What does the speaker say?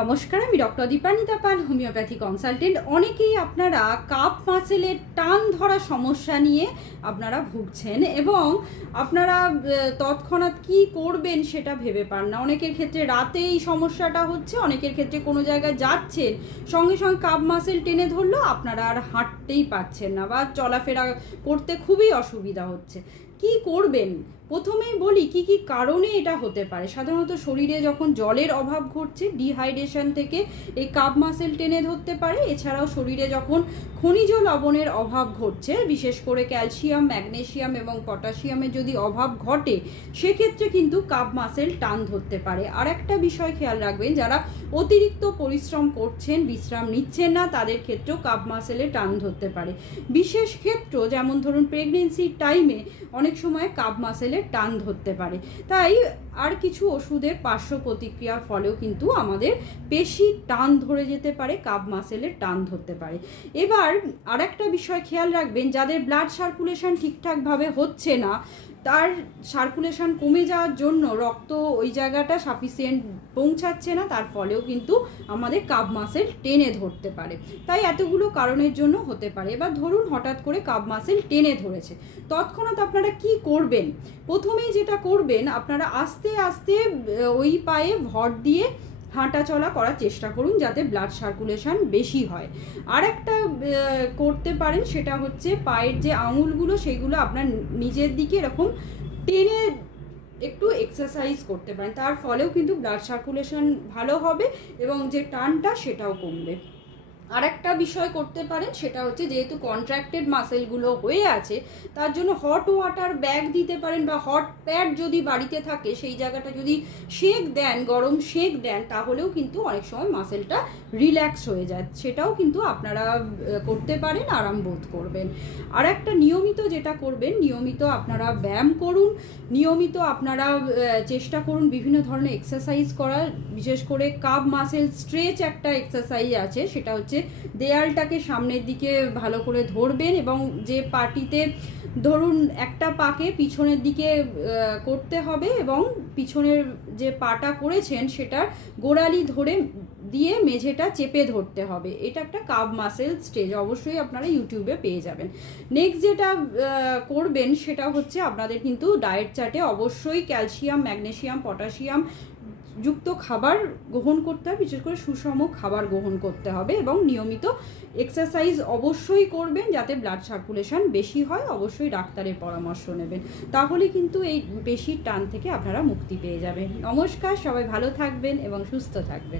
নমস্কার, আমি ডক্টর দীপানিতা পাল, homeopathy consultant. অনেকেই আপনারা কাপ মাসেলের টান ধরা সমস্যা নিয়ে আপনারা ভুগছেন এবং আপনারা তৎক্ষণাৎ কি করবেন সেটা ভেবে পান না। অনেকের ক্ষেত্রে রাতে এই সমস্যাটা হচ্ছে, অনেকের ক্ষেত্রে কোনো জায়গায় যাচ্ছেন, সঙ্গে সঙ্গে কাপ মাসেল টেনে ধরলো, আপনারা আর হাঁটতেই পাচ্ছেন না বা চলাফেরা করতে খুবই অসুবিধা হচ্ছে। কি করবেন? প্রথমেই বলি কি কি কারণে এটা হতে পারে। সাধারণত শরীরে যখন জলের অভাব ঘটছে, ডিহাইড্রেশন থেকে এই কাপ মাসেল টেনে ধরতে পারে। এছাড়াও শরীরে যখন খনিজ লবণের অভাব ঘটছে, বিশেষ করে ক্যালসিয়াম, ম্যাগনেসিয়াম এবং পটাশিয়ামের যদি অভাব ঘটে, সেক্ষেত্রে কিন্তু কাপ মাসেল টান ধরতে পারে। আর একটা বিষয় খেয়াল রাখবেন, যারা অতিরিক্ত পরিশ্রম করছেন, বিশ্রাম নিচ্ছেন না, তাদের ক্ষেত্রেও কাপ মাসেলে টান ধরতে পারে। বিশেষ ক্ষেত্র যেমন ধরুন প্রেগনেন্সির টাইমে অনেক সময় কাপ মাসেলে টান ধরতে পারে। তাই আর কিছু ওষুধের পার্শ্ব প্রতিক্রিয়ার ফলেও কিন্তু আমাদের পেশি টান ধরে যেতে পারে, কাপ মাসেলের টান ধরতে পারে। এবার আর একটা বিষয় খেয়াল রাখবেন, যাদের ব্লাড সার্কুলেশন ঠিকঠাকভাবে হচ্ছে না, তার সার্কুলেশন কমে যাওয়ার জন্য রক্ত ওই জায়গাটা সাফিসিয়েন্ট পৌঁছাচ্ছে না, তার ফলেও কিন্তু আমাদের কাপ মাসেল টেনে ধরতে পারে। তাই এতগুলো কারণের জন্য হতে পারে। এবার ধরুন হঠাৎ করে কাপ মাসেল টেনে ধরেছে, তৎক্ষণাৎ আপনারা কি করবেন? প্রথমেই যেটা করবেন, আপনারা আস্তে আস্তে ওই পায়ে ভর দিয়ে হাঁটা চলা করার চেষ্টা করুন, যাতে ব্লাড সার্কুলেশন বেশি হয়। আর একটা করতে পারেন, সেটা হচ্ছে পায়ের যে আঙুলগুলো, সেগুলো আপনার নিজের দিকে এরকম টেনে একটু এক্সারসাইজ করতে পারেন। তার ফলেও কিন্তু ব্লাড সার্কুলেশন ভালো হবে এবং যে টানটা সেটাও কমবে। আর একটা বিষয় করতে পারেন, সেটা হচ্ছে যেহেতু কন্ট্রাক্টেড মাসেলগুলো হয়ে আছে, তার জন্য হট ওয়াটার ব্যাগ দিতে পারেন বা হট প্যাড যদি বাড়িতে থাকে, সেই জায়গাটা যদি সেঁক দেন, গরম সেঁক দেন, তাহলেও কিন্তু অনেক সময় মাসেলটা রিল্যাক্স হয়ে যায়। সেটাও কিন্তু আপনারা করতে পারেন, আরাম বোধ করবেন। আর একটা নিয়মিত যেটা করবেন, নিয়মিত আপনারা ব্যায়াম করুন, নিয়মিত আপনারা চেষ্টা করুন বিভিন্ন ধরনের এক্সারসাইজ করার। বিশেষ করে কাপ মাসেল স্ট্রেচ একটা এক্সারসাইজ আছে, সেটা হচ্ছে দেয়ালটাকে সামনের দিকে ভালো করে ধরবেন এবং যে পাটিতে ধরুন একটা পাকে পিছনের দিকে করতে হবে এবং পিছনের যে পাটা করেছেন সেটার গোড়ালি ধরে দিয়ে মেঝেটা চেপে ধরতে হবে। এটা একটা কাপ মাসেল স্ট্রেচ, অবশ্যই আপনারা ইউটিউবে পেয়ে যাবেন। নেক্সট যেটা করবেন, সেটা হচ্ছে আপনাদের কিন্তু ডায়েট চার্টে অবশ্যই ক্যালসিয়াম, ম্যাগনেসিয়াম, পটাশিয়াম যুক্ত খাবার গ্রহণ করতে হবে, বিশেষ করে সুষম খাবার গ্রহণ করতে হবে এবং নিয়মিত এক্সারসাইজ অবশ্যই করবেন, যাতে ব্লাড সার্কুলেশন বেশি হয়। অবশ্যই ডাক্তারের পরামর্শ নেবেন, তাহলে কিন্তু এই পেশির টান থেকে আপনারা মুক্তি পেয়ে যাবেন। নমস্কার, সবাই ভালো থাকবেন এবং সুস্থ থাকবেন।